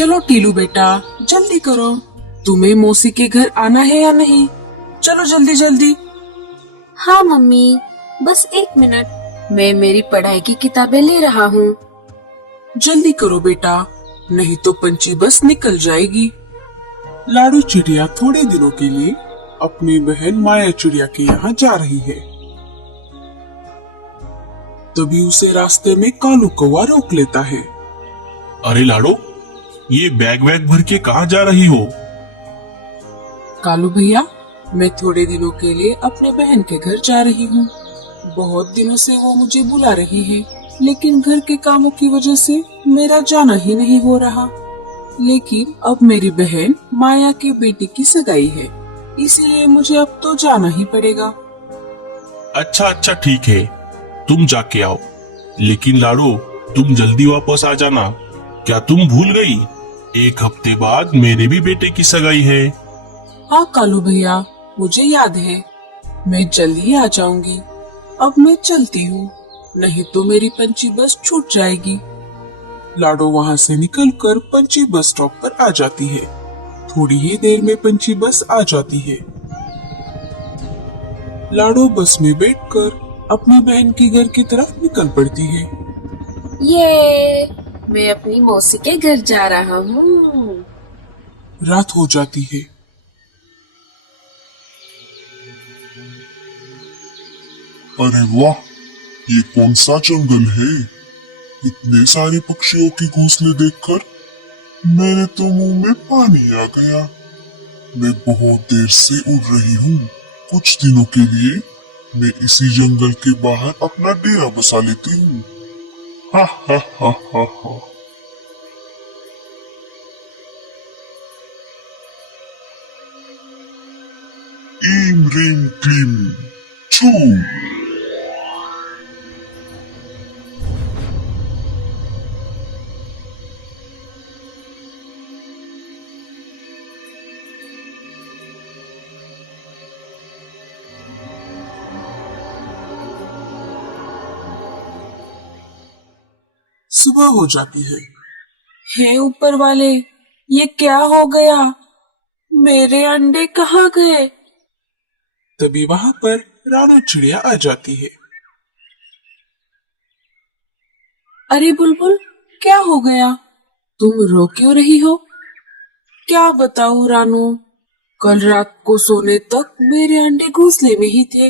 चलो टीलू बेटा, जल्दी करो। तुम्हें मौसी के घर आना है या नहीं? चलो जल्दी जल्दी। हाँ मम्मी, बस 1 मिनट, मैं मेरी पढ़ाई की किताबें ले रहा हूँ। जल्दी करो बेटा, नहीं तो पंछी बस निकल जाएगी। लाडू चिड़िया थोड़े दिनों के लिए अपनी बहन माया चिड़िया के यहाँ जा रही है। तभी उसे रास्ते में कालू कौवा रोक लेता है। अरे लाडो, ये बैग वैग भर के कहाँ जा रही हो? कालू भैया, मैं थोड़े दिनों के लिए अपने बहन के घर जा रही हूँ। बहुत दिनों से वो मुझे बुला रही है, लेकिन घर के कामों की वजह से मेरा जाना ही नहीं हो रहा। लेकिन अब मेरी बहन माया की बेटी की सगाई है, इसलिए मुझे अब तो जाना ही पड़ेगा। अच्छा ठीक है, तुम जाके आओ। लेकिन लाडो, तुम जल्दी वापस आ जाना। क्या तुम भूल गई? 1 हफ्ते बाद मेरे भी बेटे की सगाई है। हाँ कालू भैया, मुझे याद है। मैं जल्दी ही आ जाऊंगी। अब मैं चलती हूँ, नहीं तो मेरी पंछी बस छूट जाएगी। लाडो वहाँ से निकलकर पंछी बस स्टॉप पर आ जाती है। थोड़ी ही देर में पंछी बस आ जाती है। लाडो बस में बैठकर अपनी बहन के घर की तरफ निकल पड़ती है। ये मैं अपनी मौसी के घर जा रहा हूँ। रात हो जाती है। अरे वाह, ये कौन सा जंगल है? इतने सारे पक्षियों के घोंसले देखकर मेरे तो मुंह में पानी आ गया। मैं बहुत देर से उड़ रही हूँ। कुछ दिनों के लिए मैं इसी जंगल के बाहर अपना डेरा बसा लेती हूँ। हा हा हा हा हा। ईम रीम क्लीम छू। सुबह हो जाती है। हे ऊपर वाले, ये क्या हो गया? मेरे अंडे कहाँ गए? तभी वहाँ पर रानू चिड़िया आ जाती है। अरे बुलबुल, क्या हो गया? तुम रो क्यों रही हो? क्या बताऊं रानू, कल रात को सोने तक मेरे अंडे घोंसले में ही थे,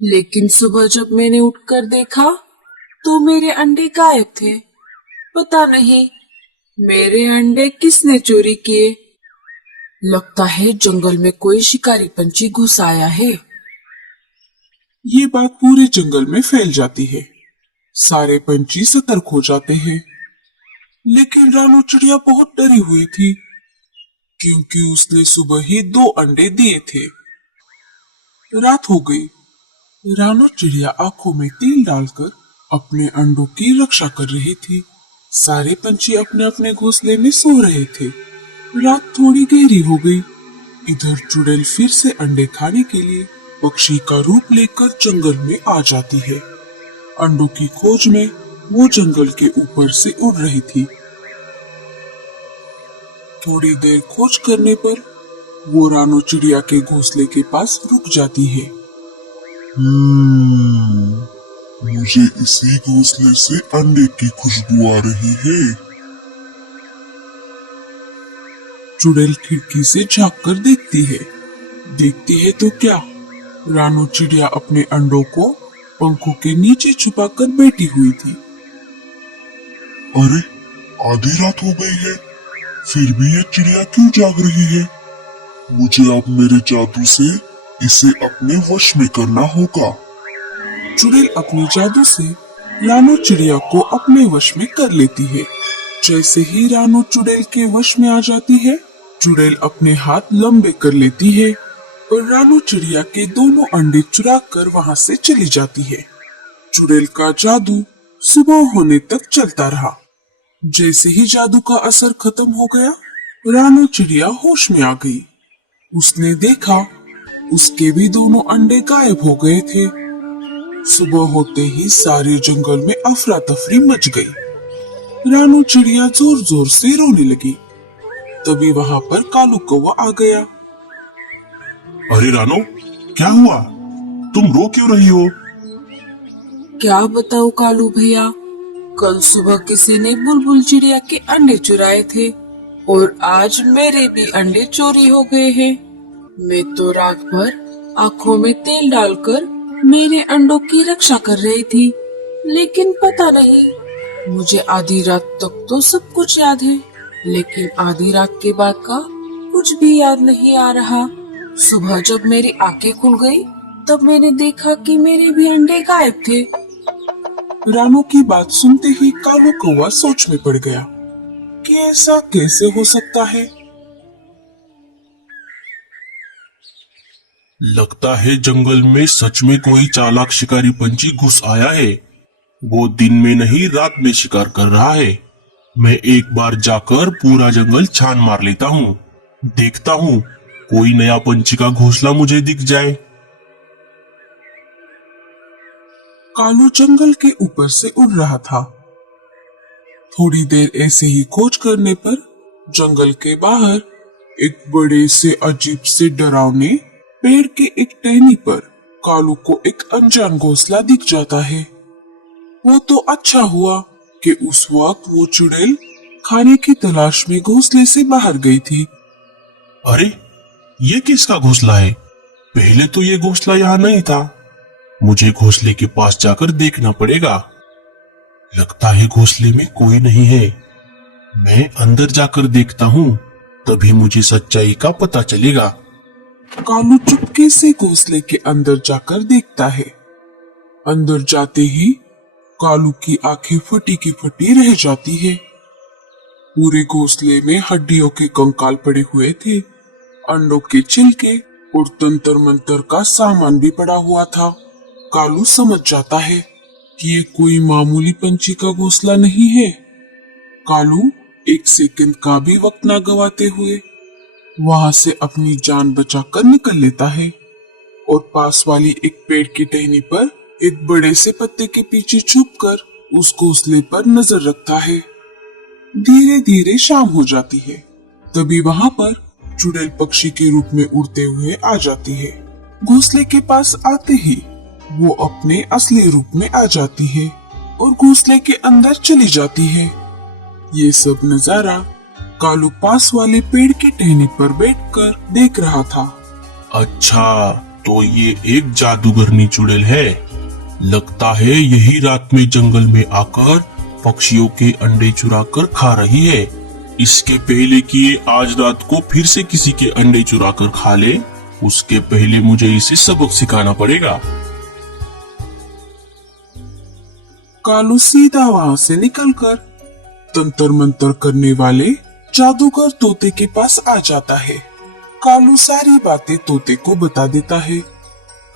लेकिन सुबह जब मैंने उठकर देखा तो मेरे अंडे गायब थे। पता नहीं मेरे अंडे किसने चोरी किए। लगता है जंगल में कोई शिकारी पंछी घुस आया है। ये बात पूरे जंगल में फैल जाती है। सारे पंछी सतर्क हो जाते हैं, लेकिन रानू चिड़िया बहुत डरी हुई थी, क्योंकि उसने सुबह ही 2 अंडे दिए थे। रात हो गई। रानू चिड़िया आंखों में तेल डालकर अपने अंडों की रक्षा कर रही थी। सारे पंछी अपने अपने घोंसले में सो रहे थे। रात थोड़ी गहरी हो गई। इधर चुड़ैल फिर से अंडे खाने के लिए पक्षी का रूप लेकर जंगल में आ जाती है। अंडों की खोज में वो जंगल के ऊपर से उड़ रही थी। थोड़ी देर खोज करने पर वो रानू चिड़िया के घोंसले के पास रुक जाती है। मुझे इसी घोंसले से अंडे की खुशबू आ रही है। चुड़ैल खिड़की से झांक कर देखती है तो क्या, रानू चिड़िया अपने अंडों को पंखों के नीचे छुपाकर बैठी हुई थी। अरे, आधी रात हो गई है, फिर भी ये चिड़िया क्यों जाग रही है? मुझे अब मेरे जादू से इसे अपने वश में करना होगा। चुड़ैल अपने जादू से रानू चिड़िया को अपने वश में कर लेती है। जैसे ही रानू चुड़ैल के वश में आ जाती है, चुड़ैल अपने हाथ लंबे कर लेती है और रानू चिड़िया के दोनों अंडे चुरा कर वहाँ से चली जाती है। चुड़ैल का जादू सुबह होने तक चलता रहा। जैसे ही जादू का असर खत्म हो गया, रानू चिड़िया होश में आ गई। उसने देखा उसके भी दोनों अंडे गायब हो गए थे। सुबह होते ही सारे जंगल में अफरा तफरी मच गई। रानू चिड़िया जोर जोर से रोने लगी। तभी वहां पर कालू कौवा आ गया। अरे रानो, क्या हुआ? तुम रो क्यों रही हो? क्या बताओ कालू भैया, कल सुबह किसी ने बुलबुल चिड़िया के अंडे चुराए थे और आज मेरे भी अंडे चोरी हो गए हैं। मैं तो रात भर आंखों में तेल डालकर मेरे अंडों की रक्षा कर रही थी, लेकिन पता नहीं, मुझे आधी रात तक तो सब कुछ याद है, लेकिन आधी रात के बाद का कुछ भी याद नहीं आ रहा। सुबह जब मेरी आंखें खुल गई, तब मैंने देखा कि मेरे भी अंडे गायब थे। रानू की बात सुनते ही कालू कौवा सोच में पड़ गया कि ऐसा कैसे हो सकता है। लगता है जंगल में सच में कोई चालाक शिकारी पंछी घुस आया है। वो दिन में नहीं, रात में शिकार कर रहा है। मैं एक बार जाकर पूरा जंगल छान मार लेता हूँ, देखता हूँ कोई नया पंछी का घोंसला मुझे दिख जाए। कालू जंगल के ऊपर से उड़ रहा था। थोड़ी देर ऐसे ही खोज करने पर जंगल के बाहर एक बड़े से अजीब से डरावने पेड़ के एक टहनी पर कालू को एक अनजान घोंसला दिख जाता है। वो तो अच्छा हुआ कि उस वक्त वो चुड़ैल खाने की तलाश में घोंसले से बाहर गई थी। अरे, ये किसका घोंसला है? पहले तो ये घोंसला यहाँ नहीं था। मुझे घोंसले के पास जाकर देखना पड़ेगा। लगता है घोंसले में कोई नहीं है। मैं अंदर जाकर देखता हूँ, तभी मुझे सच्चाई का पता चलेगा। कालू चुपके से घोंसले के अंदर जाकर देखता है। अंदर जाते ही कालू की आंखें फटी की फटी रह जाती है। पूरे घोंसले में हड्डियों के कंकाल पड़े हुए थे, अंडों के छिलके और तंत्र मंत्र का सामान भी पड़ा हुआ था। कालू समझ जाता है कि ये कोई मामूली पंछी का घोंसला नहीं है। कालू एक सेकंड का भी वक्त ना गवाते हुए वहां से अपनी जान बचाकर निकल लेता है और पास वाली एक पेड़ की टहनी पर एक बड़े से पत्ते के पीछे छुपकर उस घोंसले पर नजर रखता है। धीरे धीरे शाम हो जाती है, तभी वहां पर चुड़ैल पक्षी के रूप में उड़ते हुए आ जाती है। घोंसले के पास आते ही वो अपने असली रूप में आ जाती है और घोंसले के अंदर चली जाती है। ये सब नजारा कालू पास वाले पेड़ की टहनी पर बैठकर देख रहा था। अच्छा, तो ये एक जादूगरनी चुड़ैल है। लगता है यही रात में जंगल में आकर पक्षियों के अंडे चुराकर खा रही है। इसके पहले कि ये आज रात को फिर से किसी के अंडे चुराकर खा ले, उसके पहले मुझे इसे सबक सिखाना पड़ेगा। कालू सीधा वहां से निकलकर तंत्र मंत्र करने वाले जादूगर तोते के पास आ जाता है। कालू सारी बातें तोते को बता देता है।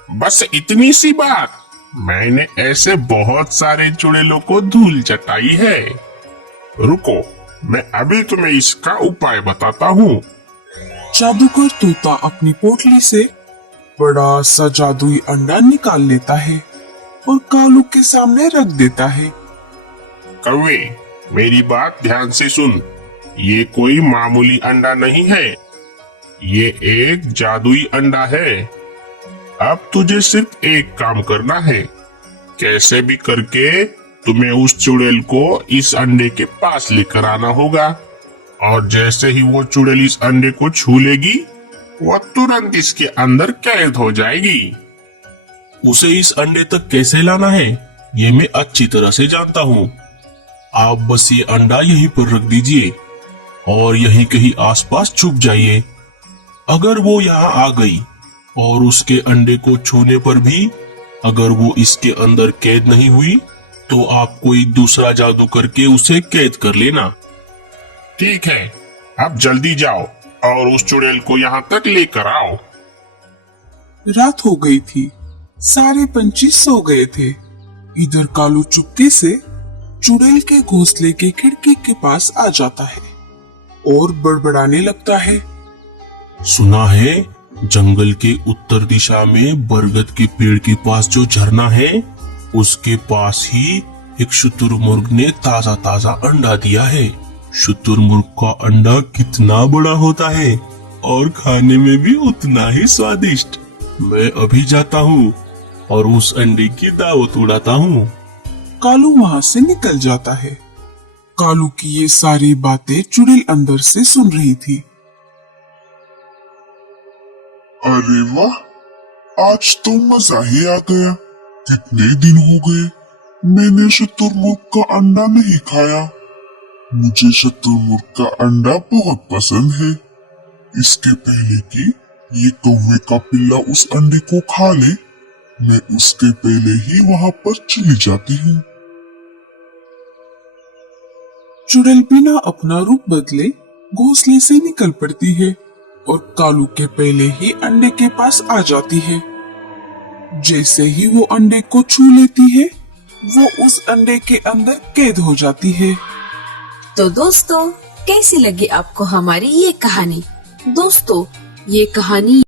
बस इतनी सी बात, मैंने ऐसे बहुत सारे चुड़ैलों को धूल चटाई है। रुको, मैं अभी तुम्हें इसका उपाय बताता हूँ। जादूगर तोता अपनी पोटली से बड़ा सा जादुई अंडा निकाल लेता है और कालू के सामने रख देता है। कौवे, मेरी बात ध्यान से सुन। ये कोई मामूली अंडा नहीं है, ये एक जादुई अंडा है। अब तुझे सिर्फ एक काम करना है। कैसे भी करके तुम्हें उस चुड़ैल को इस अंडे के पास लेकर आना होगा, और जैसे ही वो चुड़ैल इस अंडे को छू लेगी, वह तुरंत इसके अंदर कैद हो जाएगी। उसे इस अंडे तक कैसे लाना है, ये मैं अच्छी तरह से जानता हूँ। आप बस ये अंडा यहीं पर रख दीजिए और यहीं कहीं आसपास छुप जाइए। अगर वो यहाँ आ गई और उसके अंडे को छूने पर भी अगर वो इसके अंदर कैद नहीं हुई, तो आप कोई दूसरा जादू करके उसे कैद कर लेना। ठीक है, अब जल्दी जाओ और उस चुड़ैल को यहाँ तक लेकर आओ। रात हो गई थी, सारे पंछी सो गए थे। इधर कालू चुपके से चुड़ैल के घोंसले के खिड़की के पास आ जाता है और बड़बड़ाने लगता है। सुना है जंगल के उत्तर दिशा में बरगद के पेड़ के पास जो झरना है, उसके पास ही एक शुतुरमुर्ग ने ताजा ताजा अंडा दिया है। शुतुरमुर्ग का अंडा कितना बड़ा होता है और खाने में भी उतना ही स्वादिष्ट। मैं अभी जाता हूँ और उस अंडे की दावत उड़ाता हूँ। कालू वहाँ से निकल जाता है। कालू की ये सारी बातें चुड़ैल अंदर से सुन रही थी। अरे वाह, आज तो मजा ही आ गया। कितने दिन हो गए मैंने शुतुरमुर्ग का अंडा नहीं खाया। मुझे शुतुरमुर्ग का अंडा बहुत पसंद है। इसके पहले कि ये कौवे का पिल्ला उस अंडे को खा ले, मैं उसके पहले ही वहां पर चली जाती हूँ। चुड़ैल बिना अपना रूप बदले घोंसले से निकल पड़ती है और कालू के पहले ही अंडे के पास आ जाती है। जैसे ही वो अंडे को छू लेती है, वो उस अंडे के अंदर कैद हो जाती है। तो दोस्तों, कैसी लगी आपको हमारी ये कहानी? दोस्तों, ये कहानी